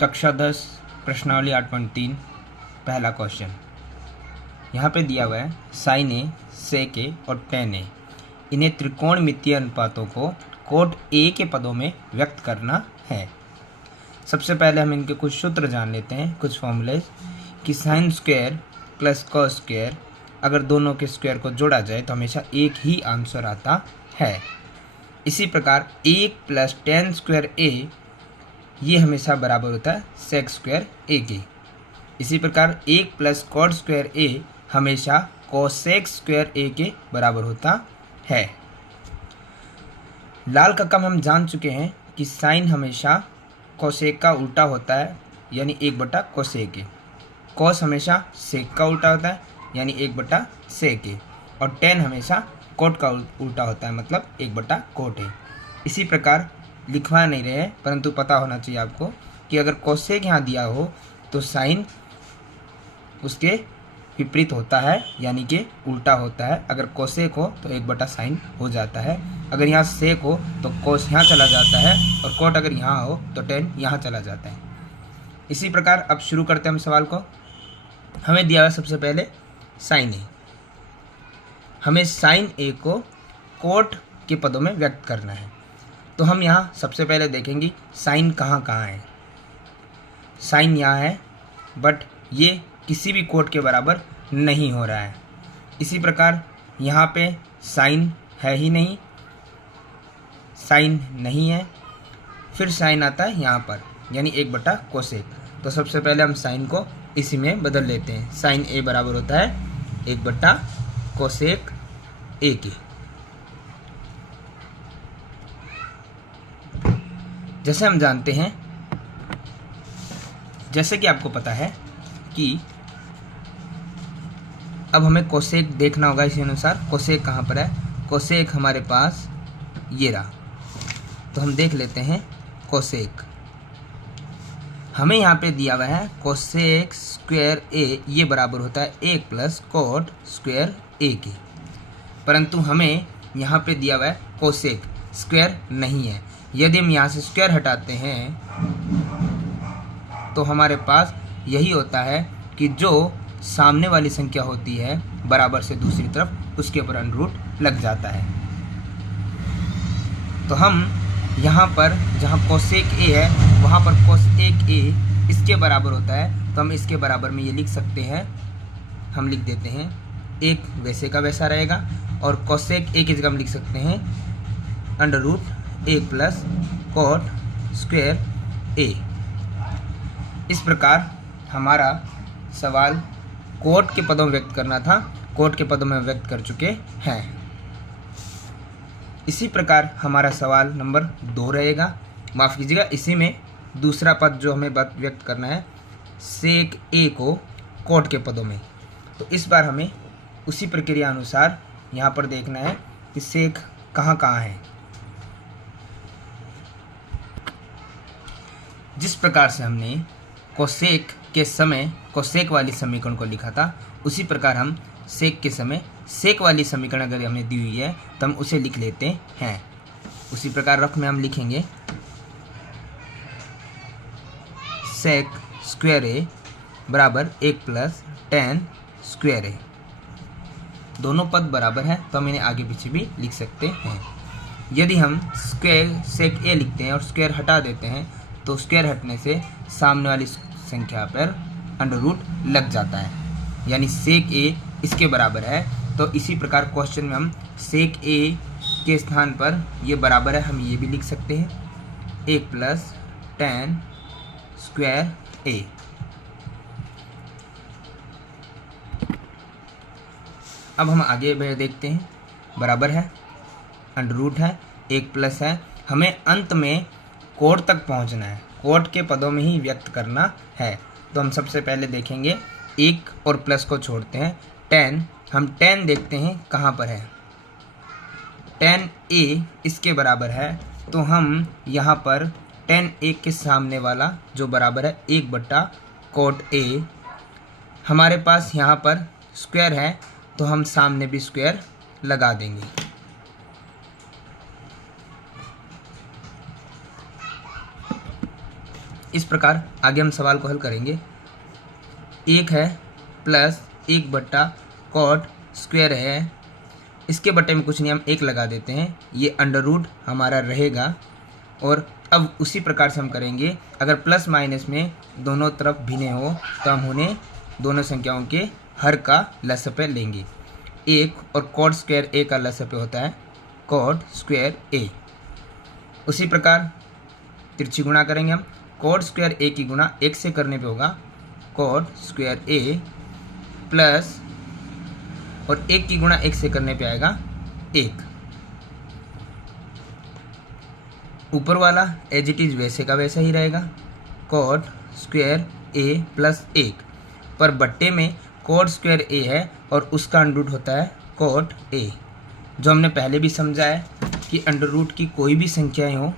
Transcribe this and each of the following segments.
कक्षा 10 प्रश्नावली 8.3 पहला क्वेश्चन। यहाँ पे दिया हुआ है साइन ए, सेक ए और टेन ए, इन्हें त्रिकोणमितीय अनुपातों को कोट ए के पदों में व्यक्त करना है। सबसे पहले हम इनके कुछ सूत्र जान लेते हैं, कुछ फॉर्मूले कि sine square plus cos square, अगर दोनों के स्क्वायर को जोड़ा जाए तो हमेशा एक ही आंसर आता है। इसी प्रकार 1 प्लस टेन स्क्वायर ए, ये हमेशा बराबर होता है सेक स्क्वायर ए के। इसी प्रकार 1 प्लस कॉट स्क्वायर ए हमेशा कोसेक स्क्वायर ए के बराबर होता है। लाल कक्का में हम जान चुके हैं कि साइन हमेशा कोसेक का उल्टा होता है, यानी 1 बटा कोसेक ए। कॉस हमेशा सेक का उल्टा होता है, यानी 1 बटा सेक ए। और टेन हमेशा कोट का उल्टा होता है, मतलब 1 बटा कोट ए। इसी प्रकार लिखवा नहीं रहे हैं, परंतु पता होना चाहिए आपको कि अगर कोसेक यहाँ दिया हो तो साइन उसके विपरीत होता है, यानी कि उल्टा होता है। अगर कोसेक हो तो 1 बटा साइन हो जाता है। अगर यहाँ सेक हो तो कोस यहाँ चला जाता है, और कोट अगर यहाँ हो तो टेन यहाँ चला जाता है। इसी प्रकार अब शुरू करते हैं हम सवाल को। हमें दिया हुआ सबसे पहले साइन ए। हमें साइन ए को कोट के पदों में व्यक्त करना है। तो हम यहाँ सबसे पहले देखेंगे साइन कहाँ कहाँ है। साइन यहाँ है, बट ये किसी भी कोट के बराबर नहीं हो रहा है। इसी प्रकार यहाँ पे साइन है ही नहीं, साइन नहीं है। फिर साइन आता है यहाँ पर, यानी 1 बटा कोसेक। तो सबसे पहले हम साइन को इसी में बदल लेते हैं। साइन ए बराबर होता है 1 बटा कोसेक ए के। जैसे हम जानते हैं, जैसे कि आपको पता है कि अब हमें कोसेक देखना होगा। इसी अनुसार कोसेक कहाँ पर है, कोसेक हमारे पास ये रहा। तो हम देख लेते हैं कोसेक। हमें यहाँ पे दिया हुआ है कोसेक स्क्वायर ए, ये बराबर होता है 1 प्लस कोट स्क्वायर ए के। परंतु हमें यहाँ पे दिया हुआ है कोसेक, स्क्वायर नहीं है। यदि हम यहाँ से स्क्वायर हटाते हैं तो हमारे पास यही होता है कि जो सामने वाली संख्या होती है बराबर से दूसरी तरफ, उसके ऊपर अंडर रूट लग जाता है। तो हम यहाँ पर जहाँ कोसेक ए है वहाँ पर कोसेक ए इसके बराबर होता है, तो हम इसके बराबर में ये लिख सकते हैं। हम लिख देते हैं, एक वैसे का वैसा रहेगा, और कोसेक ए की जगह हम लिख सकते हैं under root 1 plus cot square A. इस प्रकार हमारा सवाल कोट के पदों में व्यक्त करना था, कोट के पदों में व्यक्त कर चुके हैं। इसी प्रकार हमारा सवाल नंबर 2 रहेगा। माफ़ कीजिएगा, इसी में दूसरा पद जो हमें व्यक्त करना है, सेक ए को कोट के पदों में। तो इस बार हमें उसी प्रक्रिया अनुसार यहाँ पर देखना है कि सेक कहाँ कहाँ है। जिस प्रकार से हमने कोसेक के समय कोसेक वाली समीकरण को लिखा था, उसी प्रकार हम सेक के समय सेक वाली समीकरण अगर हमें दी हुई है तो हम उसे लिख लेते हैं। उसी प्रकार रफ में हम लिखेंगे सेक स्क्वायर ए बराबर 1 प्लस टेन स्क्वायर ए। दोनों पद बराबर हैं तो हम इन्हें आगे पीछे भी लिख सकते हैं। यदि हम स्क्वायर सेक ए लिखते हैं और स्क्वायर हटा देते हैं तो स्क्वायर हटने से सामने वाली संख्या पर अंडर रूट लग जाता है, यानी सेक ए इसके बराबर है। तो इसी प्रकार क्वेश्चन में हम सेक ए के स्थान पर ये बराबर है, हम ये भी लिख सकते हैं 1 प्लस टेन स्क्वायर ए। अब हम आगे देखते हैं, बराबर है, अंडर रूट है, 1 प्लस है। हमें अंत में कोट तक पहुंचना है, कोट के पदों में ही व्यक्त करना है। तो हम सबसे पहले देखेंगे 1 और प्लस को छोड़ते हैं, टेन। हम टेन देखते हैं कहाँ पर है, टेन ए इसके बराबर है। तो हम यहाँ पर टेन ए के सामने वाला जो बराबर है 1 बटा कोट ए, हमारे पास यहाँ पर स्क्वायर है तो हम सामने भी स्क्वायर लगा देंगे। इस प्रकार आगे हम सवाल को हल करेंगे। एक है प्लस 1/cot स्क्वायर है, इसके बटे में कुछ नहीं, हम 1 लगा देते हैं, ये अंडर रूट हमारा रहेगा। और अब उसी प्रकार से हम करेंगे, अगर प्लस माइनस में दोनों तरफ भिन्न हो तो हम उन्हें दोनों संख्याओं के हर का लसपे लेंगे। 1 और cot स्क्वायर a का लसपे होता है cot स्क्वायर a। उसी प्रकार तिरछी गुणा करेंगे हम, cot स्क्वायर a की गुणा 1 से करने पे होगा cot स्क्वायर a प्लस, और 1 की गुणा 1 से करने पे आएगा 1। ऊपर वाला एज इट इज वैसे का वैसा ही रहेगा cot स्क्वायर a प्लस 1, पर बट्टे में cot स्क्वायर a है और उसका अंडर रूट होता है cot a। जो हमने पहले भी समझा है कि अंडर रूट की कोई भी संख्याएं हो,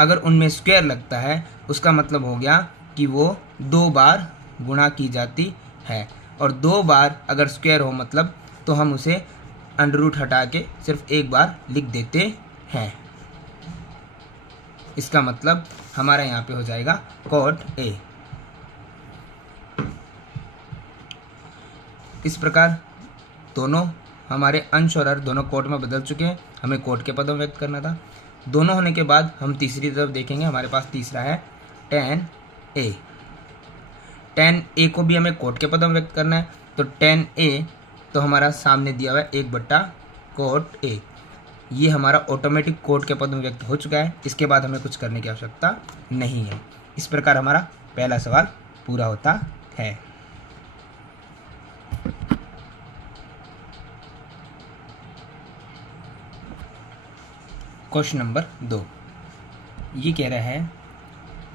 अगर उनमें स्क्वायर लगता है उसका मतलब हो गया कि वो 2 बार गुणा की जाती है, और 2 बार अगर स्क्वायर हो मतलब तो हम उसे अंडर रूट हटा के सिर्फ 1 बार लिख देते हैं। इसका मतलब हमारा यहाँ पे हो जाएगा cot a। इस प्रकार दोनों हमारे अंश और हर दोनों कोट में बदल चुके हैं, हमें कोट के पदों में व्यक्त करना था। दोनों होने के बाद हम तीसरी तरफ देखेंगे, हमारे पास तीसरा है tan a। tan a को भी हमें कोट के पदों में व्यक्त करना है, तो tan a तो हमारा सामने दिया हुआ है 1/cot a, ये हमारा ऑटोमेटिक कोट के पदों में व्यक्त हो चुका है। इसके बाद हमें कुछ करने की आवश्यकता नहीं है। इस प्रकार हमारा पहला सवाल पूरा होता है। क्वेश्चन नंबर 2 ये कह रहा है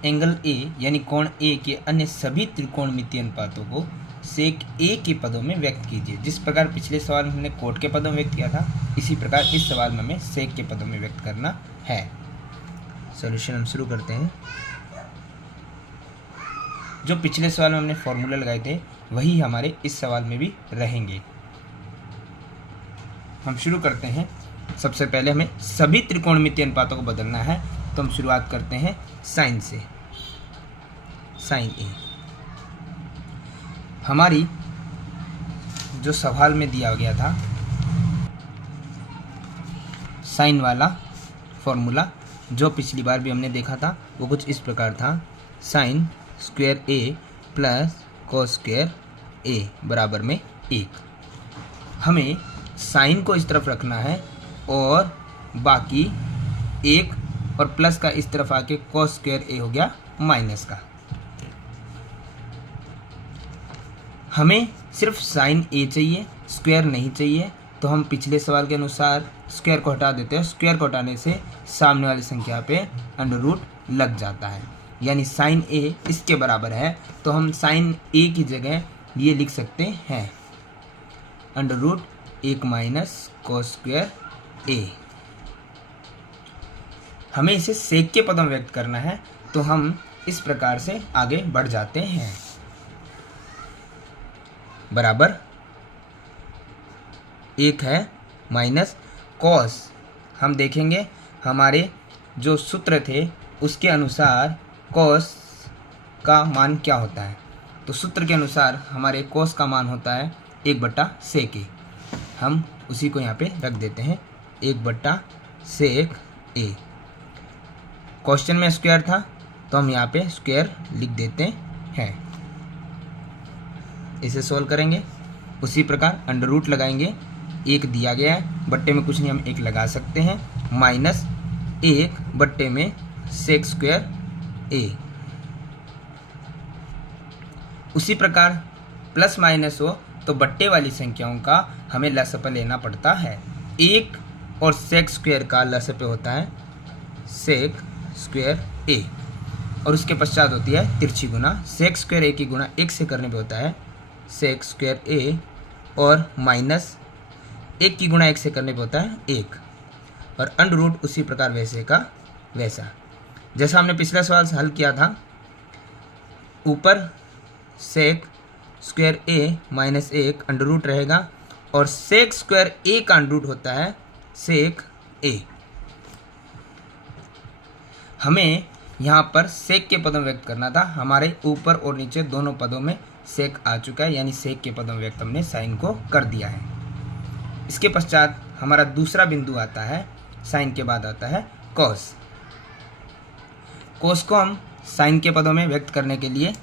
एंगल ए यानी कोण ए के अन्य सभी त्रिकोणमितीय अनुपातों को सेक ए के पदों में व्यक्त कीजिए। जिस प्रकार पिछले सवाल में हमने कोट के पदों में व्यक्त किया था, इसी प्रकार इस सवाल में हमें सेक के पदों में व्यक्त करना है। सॉल्यूशन हम शुरू करते हैं। जो पिछले सवाल में हमने फॉर्मूला लगाए थे वही हमारे इस सवाल में भी रहेंगे। हम शुरू करते हैं। सबसे पहले हमें सभी त्रिकोणमितीय अनुपातों को बदलना है, तो हम शुरुआत करते हैं साइन से। साइन ए हमारी जो सवाल में दिया गया था साइन वाला फॉर्मूला, जो पिछली बार भी हमने देखा था, वो कुछ इस प्रकार था। साइन स्क्वायर ए प्लस कोस स्क्वायर ए बराबर में 1। हमें साइन को इस तरफ रखना है और बाकी 1 और प्लस का इस तरफ आके कोस स्क्वायर ए हो गया माइनस का। हमें सिर्फ साइन ए चाहिए, स्क्वायर नहीं चाहिए, तो हम पिछले सवाल के अनुसार स्क्वायर को हटा देते हैं। स्क्वायर को हटाने से सामने वाली संख्या पे अंडर रूट लग जाता है, यानी साइन ए इसके बराबर है, तो हम साइन ए की जगह ये लिख सकते हैं under root 1 minus cos square A. हमें इसे सेक के पदों में व्यक्त करना है, तो हम इस प्रकार से आगे बढ़ जाते हैं। बराबर 1 है माइनस कॉस। हम देखेंगे हमारे जो सूत्र थे उसके अनुसार कॉस का मान क्या होता है, तो सूत्र के अनुसार हमारे कॉस का मान होता है 1/sec ए। हम उसी को यहाँ पे रख देते हैं 1/sec ए। क्वेश्चन में स्क्वायर था तो हम यहाँ पे स्क्वायर लिख देते हैं। इसे सोल्व करेंगे। उसी प्रकार अंडर रूट लगाएंगे, 1 दिया गया है, बट्टे में कुछ नहीं, हम 1 लगा सकते हैं, माइनस 1 बट्टे में सेक स्क्वायर ए। उसी प्रकार प्लस माइनस हो तो बट्टे वाली संख्याओं का हमें लसप लेना पड़ता है। 1 और सेक स्क्वायर का लसप होता है सेक स्क्वायर ए, और उसके पश्चात होती है तिरछी गुना। सेक स्क्वायर ए की गुणा 1 से करने पे होता है सेक स्क्वायर ए, और माइनस 1 की गुणा 1 से करने पे होता है 1, और अंडर रूट उसी प्रकार वैसे का वैसा, जैसा हमने पिछला सवाल हल किया था। ऊपर सेक स्क्वायर ए माइनस 1 अंडर रूट रहेगा, और सेक स्क्वायर ए का अंडर रूट होता है सेक ए। हमें यहाँ पर सेक के पदों में व्यक्त करना था। हमारे ऊपर और नीचे दोनों पदों में सेक आ चुका है, यानी सेक के पदों में व्यक्त हमने साइन को कर दिया है। इसके पश्चात हमारा दूसरा बिंदु आता है, साइन के बाद आता है कॉस। कॉस को हम साइन के पदों में व्यक्त करने के लिए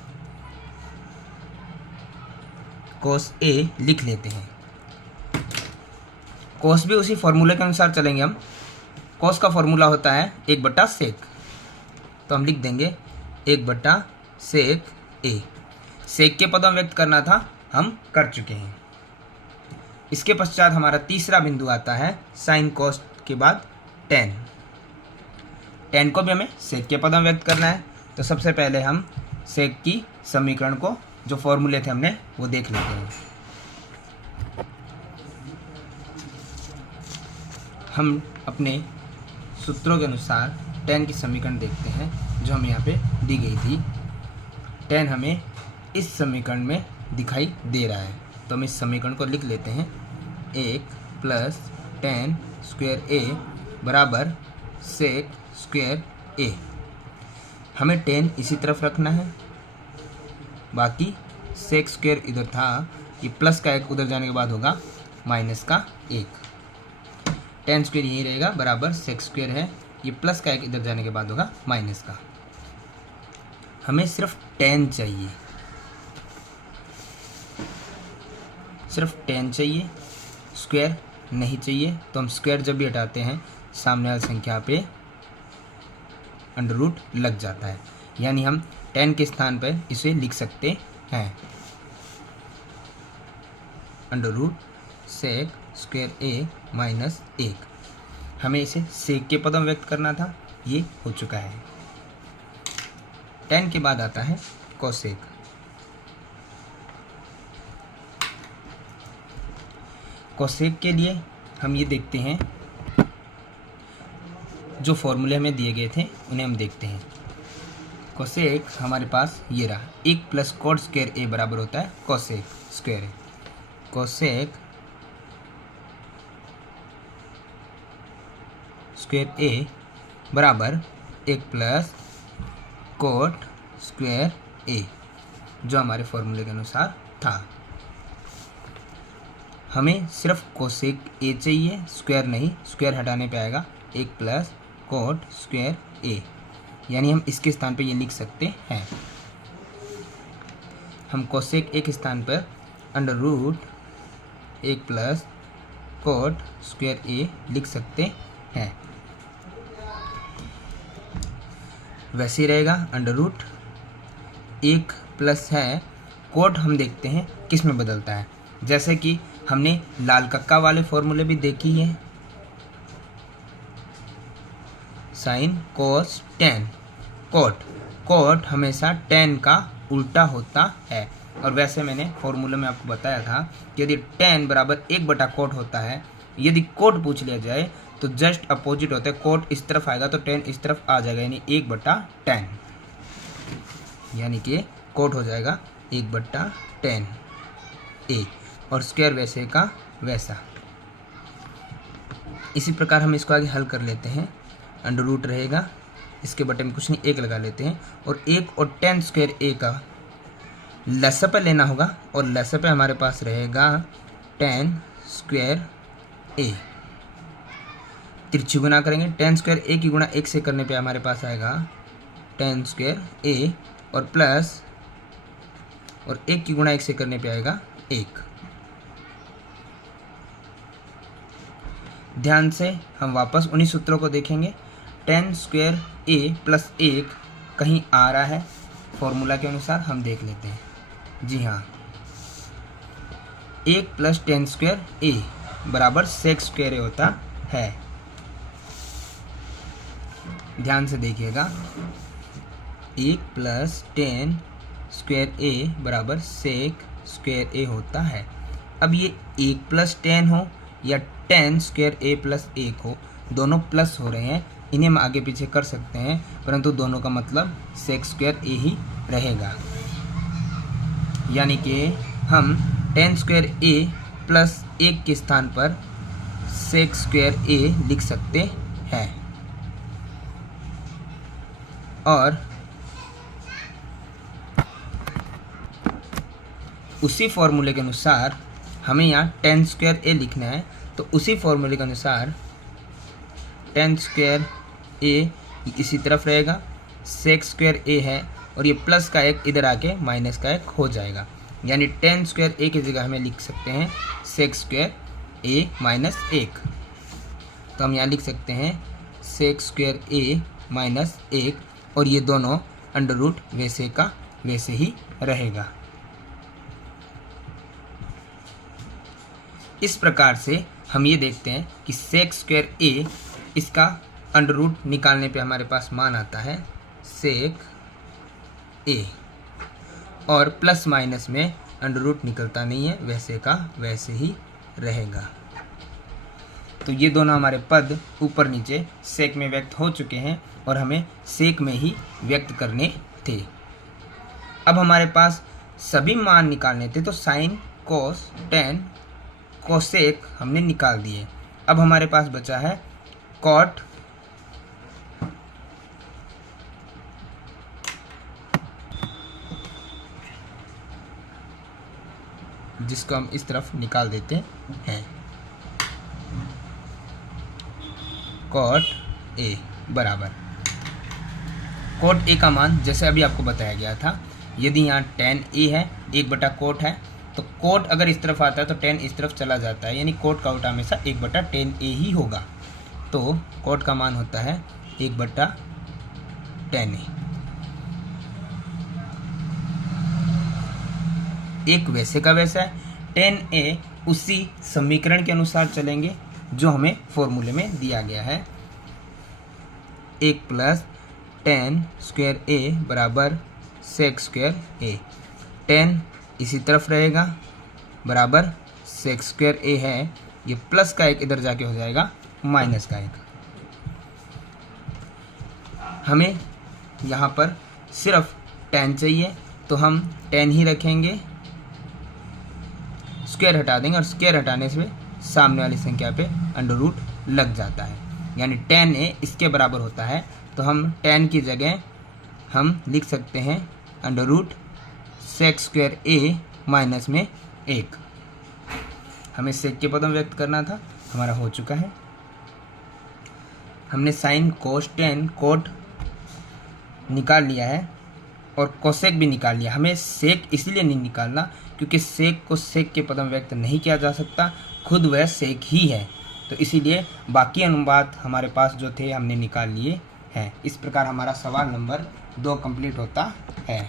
कॉस ए लिख लेते हैं। कॉस भी उसी फॉर्मूले के अनुसार चलेंगे हम। कॉस का फॉर्मूला होता है 1/सेक, तो हम लिख देंगे 1/सेक ए। सेक के पदों में व्यक्त करना था, हम कर चुके हैं। इसके पश्चात हमारा तीसरा बिंदु आता है साइन कॉस के बाद टेन। टेन को भी हमें सेक के पदों में व्यक्त करना है, तो सबसे पहले हम सेक की समीकरण को, जो फॉर्मूले थे हमने, वो देख लेते हैं। हम अपने सूत्रों के अनुसार टेन की समीकरण देखते हैं, जो हमें यहाँ पे दी गई थी। टेन हमें इस समीकरण में दिखाई दे रहा है, तो हम इस समीकरण को लिख लेते हैं। 1 + tan स्क्वायर ए बराबर सेक स्क्वायर ए। हमें टेन इसी तरफ रखना है, बाकी सेक स्क्वायर इधर था, ये प्लस का एक उधर जाने के बाद होगा माइनस का एक। टेन स्क्वायर यही रहेगा, बराबर सेक स्क्वायर है, ये प्लस का एक इधर जाने के बाद होगा माइनस का। हमें सिर्फ टेन चाहिए, सिर्फ टेन चाहिए, स्क्वायर नहीं चाहिए। तो हम स्क्वायर जब भी हटाते हैं, सामने वाली संख्या पे अंडर रूट लग जाता है, यानी हम टेन के स्थान पर इसे लिख सकते हैं अंडर रूट सेक स्क्वायर ए माइनस एक। हमें इसे सेक के पदों में व्यक्त करना था, ये हो चुका है। टेन के बाद आता है कोसेक। कोसेक के लिए हम ये देखते हैं, जो फॉर्मूले हमें दिए गए थे उन्हें हम देखते हैं। कोसेक हमारे पास ये रहा, 1 + cot स्क्वायर ए बराबर होता है कोसेक स्क्वायर ए। कोसेक स्क्वायर ए बराबर 1 + cot स्क्वायर ए, जो हमारे फॉर्मूले के अनुसार था। हमें सिर्फ कोसेक ए चाहिए, स्क्वायर नहीं। स्क्वायर हटाने पे आएगा 1 + cot स्क्वायर ए, यानी हम इसके स्थान पे ये लिख सकते हैं। हम कोसेक ए के स्थान पर अंडर रूट 1 + cot स्क्वायर ए लिख सकते हैं। वैसे ही रहेगा, अंडर रूट 1 प्लस है, कोट हम देखते हैं किस में बदलता है। जैसे कि हमने लाल कक्का वाले फॉर्मूले भी देखी है, साइन कोस टेन। कोट हमेशा टेन का उल्टा होता है, और वैसे मैंने फॉर्मूले में आपको बताया था कि यदि टेन बराबर 1/कोट होता है, यदि कोट पूछ लिया जाए तो जस्ट अपोजिट होता है। कोट इस तरफ आएगा तो टेन इस तरफ आ जाएगा, यानी 1/10, यानी कि कोट हो जाएगा 1/10 ए, और स्क्वायर वैसे का वैसा। इसी प्रकार हम इसको आगे हल कर लेते हैं। अंडर रूट रहेगा, इसके बटे में कुछ नहीं, 1 लगा लेते हैं, और 1 और 10 स्क्वायर ए का लसप लेना होगा, और लसप हमारे पास रहेगा 10 स्क्वायर ए। तिरछी गुना करेंगे, 10 स्क्वायर ए की गुणा 1 से करने पे हमारे पास आएगा 10 स्क्वायर ए, और प्लस, और 1 की गुणा 1 से करने पे आएगा 1। ध्यान से हम वापस उन्हीं सूत्रों को देखेंगे। 10 स्क्वायर ए प्लस 1 कहीं आ रहा है फॉर्मूला के अनुसार, हम देख लेते हैं। जी हाँ, 1 + 10 स्क्वायर ए बराबर सेक स्क्वायर ए होता है। ध्यान से देखिएगा, 1 + 10 स्क्वायर ए बराबर सेक स्क्वायर ए होता है। अब ये 1 + 10 हो या 10 स्क्वायर ए प्लस 1 हो, दोनों प्लस हो रहे हैं, इन्हें हम आगे पीछे कर सकते हैं, परंतु दोनों का मतलब सेक स्क्वायर ए ही रहेगा। यानी कि हम 10 स्क्वायर ए प्लस 1 के स्थान पर सेक स्क्वायर ए लिख सकते हैं। और उसी फॉर्मूले के अनुसार हमें यहाँ tan स्क्वायर a लिखना है। तो उसी फॉर्मूले के अनुसार tan स्क्वायर a इसी तरफ रहेगा, sec स्क्वायर a है और ये प्लस का एक इधर आके माइनस का एक हो जाएगा, यानी tan स्क्वायर a की जगह हमें लिख सकते हैं sec स्क्वायर a माइनस 1। तो हम यहाँ लिख सकते हैं sec स्क्वायर a माइनस 1 और ये दोनों अंडर रूट वैसे का वैसे ही रहेगा। इस प्रकार से हम ये देखते हैं कि sec स्क्वायर a इसका अंडर रूट निकालने पे हमारे पास मान आता है sec a और प्लस माइनस में अंडर रूट निकलता नहीं है, वैसे का वैसे ही रहेगा। तो ये दोनों हमारे पद ऊपर नीचे सेक में व्यक्त हो चुके हैं और हमें सेक में ही व्यक्त करने थे। अब हमारे पास सभी मान निकालने थे, तो साइन, कोस, टेन, कोसेक हमने निकाल दिए। अब हमारे पास बचा है कॉट, जिसको हम इस तरफ निकाल देते हैं, कॉट ए बराबर कॉट ए का मान जैसे अभी आपको बताया गया था, यदि यहाँ tan ए है 1 कोट है, तो कोट अगर इस तरफ आता है तो tan इस तरफ चला जाता है, यानी कोट का उल्टा हमेशा 1/tan ए ही होगा। तो कोट का मान होता है 1/tan ए। एक वैसे का वैसा है, tan ए उसी समीकरण के अनुसार चलेंगे जो हमें फॉर्मूले में दिया गया है, 1 प्लस tan स्क्वायर ए बराबर sec स्क्वायर ए। tan इसी तरफ रहेगा बराबर sec स्क्वायर ए है, ये प्लस का एक इधर जाके हो जाएगा माइनस का एक। हमें यहाँ पर सिर्फ tan चाहिए, तो हम tan ही रखेंगे, स्क्वायर हटा देंगे और स्क्वायर हटाने से सामने वाली संख्या पे अंडर रूट लग जाता है, यानी tan ए इसके बराबर होता है। तो हम tan की जगह हम लिख सकते हैं अंडर रूट sec स्क्वायर ए माइनस में 1। हमें sec के पदों में व्यक्त करना था, हमारा हो चुका है। हमने साइन, कोस, टेन, कोट निकाल लिया है और कोसेक भी निकाल लिया। हमें सेक इसलिए नहीं निकालना क्योंकि सेक को सेक के पदों में व्यक्त नहीं किया जा सकता, खुद वह सेक ही है, तो इसीलिए बाकी अनुपात हमारे पास जो थे हमने निकाल लिए हैं। इस प्रकार हमारा सवाल नंबर 2 कंप्लीट होता है।